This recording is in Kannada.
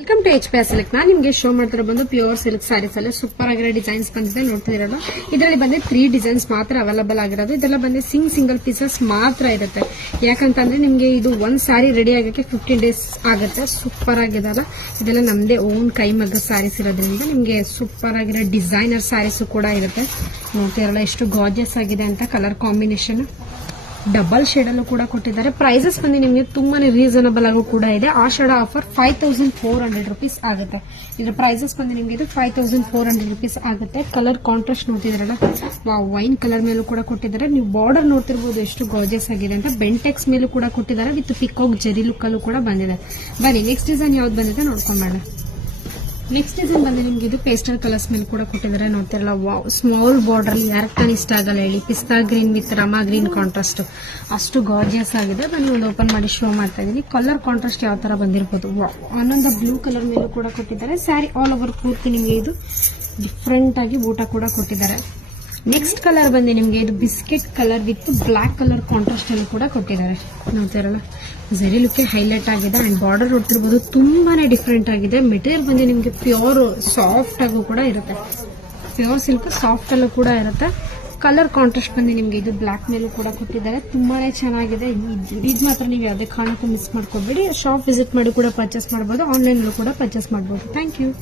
Welcome to H P Silk. ನಾನು ನಿಮಗೆ ಶೋ ಮಾಡ್ತಿರೋ ಬಂದು ಪ್ಯೂರ್ ಸಿಲ್ಕ್ ಸ್ಯಾರೀಸ್ ಅಲ್ಲ ಸೂಪರ್ ಆಗಿರೋ ಡಿಸೈನ್ಸ್ ಬಂದಿದೆ ನೋಡ್ತಿರೋದು. ಇದರಲ್ಲಿ ಬಂದು 3 ಡಿಸೈನ್ಸ್ ಮಾತ್ರ ಅವೈಲೇಬಲ್ ಆಗಿರೋದು. ಇದೆಲ್ಲ ಬಂದು ಸಿಂಗಲ್ ಪೀಸಸ್ ಮಾತ್ರ ಇರುತ್ತೆ. ಯಾಕಂತಂದ್ರೆ ನಿಮಗೆ ಇದು ಒಂದ್ ಸ್ಯಾರಿ ರೆಡಿ ಆಗಕ್ಕೆ 15 ಡೇಸ್ ಆಗುತ್ತೆ. ಸೂಪರ್ ಆಗಿದಲ್ಲ, ಇದೆಲ್ಲ ನಮ್ದೇ ಓನ್ ಕೈಮಗ್ಗ ಸ್ಯಾರೀಸ್ ಇರೋದ್ರಿಂದ ನಿಮಗೆ ಸೂಪರ್ ಆಗಿರೋ ಡಿಸೈನರ್ ಸ್ಯಾರೀಸ್ ಕೂಡ ಇರುತ್ತೆ. ನೋಡ್ತಿರಲ್ಲ ಎಷ್ಟು ಗಾರ್ಜಿಯಸ್ ಆಗಿದೆ ಅಂತ. ಕಲರ್ ಕಾಂಬಿನೇಷನ್ ಡಬಲ್ ಶೇಡ್ ಅಲ್ಲೂ ಕೂಡ ಕೊಟ್ಟಿದ್ದಾರೆ. ಪ್ರೈಸಸ್ ಬಂದು ನಿಮಗೆ ತುಂಬಾನೇ ರೀಸನಬಲ್ ಆಗು ಕೂಡ ಇದೆ. ಆಷಾಢ ಆಫರ್ 5400 rupees ಆಗುತ್ತೆ. ಇದರ ಪ್ರೈಸಸ್ ಬಂದು ನಿಮಗೆ ಇದು 5400 rupees ಆಗುತ್ತೆ. ಕಲರ್ ಕಾಂಟ್ರಾಸ್ಟ್ ನೋಡ್ತಿದ್ರಲ್ಲ, ವೈನ್ ಕಲರ್ ಮೇಲೂ ಕೂಡ ಕೊಟ್ಟಿದ್ದಾರೆ. ನೀವು ಬಾರ್ಡರ್ ನೋಡ್ತಿರ್ಬೋದು ಎಷ್ಟು ಗಾರ್ಜಿಯಸ್ ಆಗಿದೆ ಅಂತ. ಬೆಂಟೆಕ್ಸ್ ಮೇಲೂ ಕೂಡ ಕೊಟ್ಟಿದ್ದಾರೆ ವಿತ್ ಪಿಕಾಕ್ ಜರಿ ಲುಕ್ ಅಲ್ಲೂ ಕೂಡ ಬಂದಿದೆ. ಬನ್ನಿ ನೆಕ್ಸ್ಟ್ ಡಿಸೈನ್ ಯಾವ್ದು ಬಂದಿದೆ ನೋಡ್ಕೊಂಬೇಡ. ನೆಕ್ಸ್ಟ್ ಡಿಸೈನ್ ಬಂದು ನಿಮ್ಗೆ ಇದು ಪೇಸ್ಟಲ್ ಕಲರ್ಸ್ ಮೇಲೆ ಕೂಡ ಕೊಟ್ಟಿದ್ದಾರೆ. ನೋಡ್ತಿರಲ್ಲ, ವಾವ್, ಸ್ಮಾಲ್ ಬಾರ್ಡರ್ ಯಾರು ತಾನು ಇಷ್ಟ ಆಗಲ್ಲ ಹೇಳಿ. ಪಿಸ್ತಾ green with Rama green contrast ಅಷ್ಟು ಗಾರ್ಜಿಯಸ್ ಆಗಿದೆ. ಬನ್ನಿ ಒಂದು ಓಪನ್ ಮಾಡಿ ಶೋ ಮಾಡ್ತಾ ಇದೀನಿ. ಕಲರ್ ಕಾಂಟ್ರಾಸ್ಟ್ ಯಾವ ತರ ಬಂದಿರಬಹುದು. ವಾವ್, ಆನಂದ ಬ್ಲೂ ಕಲರ್ ಮೇಲೂ ಕೂಡ ಕೊಟ್ಟಿದ್ದಾರೆ. ಸ್ಯಾರಿ ಆಲ್ ಓವರ್ ಪೂರ್ತಿ ನಿಮಗೆ ಇದು ಡಿಫ್ರೆಂಟ್ ಆಗಿ ಬೂಟ ಕೂಡ ಕೊಟ್ಟಿದ್ದಾರೆ. ನೆಕ್ಸ್ಟ್ ಕಲರ್ ಬಂದು ನಿಮಗೆ ಇದು biscuit colour with black colour contrast ಅಲ್ಲಿ ಕೂಡ ಕೊಟ್ಟಿದ್ದಾರೆ. ನೋಡ್ತಿರಲ್ಲ, ಜರಿ ಲುಕ್ ಹೈಲೈಟ್ ಆಗಿದೆ. ಅಂಡ್ ಬಾರ್ಡರ್ ನೋಡ್ತಿರ್ಬೋದು ತುಂಬಾನೇ ಡಿಫ್ರೆಂಟ್ ಆಗಿದೆ. ಮೆಟೀರಿಯಲ್ ಬಂದು ನಿಮಗೆ ಪ್ಯೂರ್ ಸಾಫ್ಟ್ ಆಗು ಕೂಡ ಇರುತ್ತೆ. ಪ್ಯೂರ್ ಸಿಲ್ಕ್ ಸಾಫ್ಟ್ ಅಲ್ಲೂ ಕೂಡ ಇರುತ್ತೆ. ಕಲರ್ ಕಾಂಟ್ರಾಸ್ಟ್ ಬಂದು ನಿಮಗೆ ಇದು ಬ್ಲಾಕ್ ಮೇಲೂ ಕೂಡ ಕೊಟ್ಟಿದ್ದಾರೆ. ತುಂಬಾನೇ ಚೆನ್ನಾಗಿದೆ. ಇದು ಮಾತ್ರ ನೀವು ಯಾವುದೇ ಕಾರಣಕ್ಕೂ ಮಿಸ್ ಮಾಡ್ಕೋಬೇಡಿ. ಶಾಪ್ ವಿಸಿಟ್ ಮಾಡಿ ಕೂಡ ಪರ್ಚೇಸ್ ಮಾಡಬಹುದು. ಆನ್ಲೈನ್ ಕೂಡ ಪರ್ಚೇಸ್ ಮಾಡಬಹುದು. Thank you.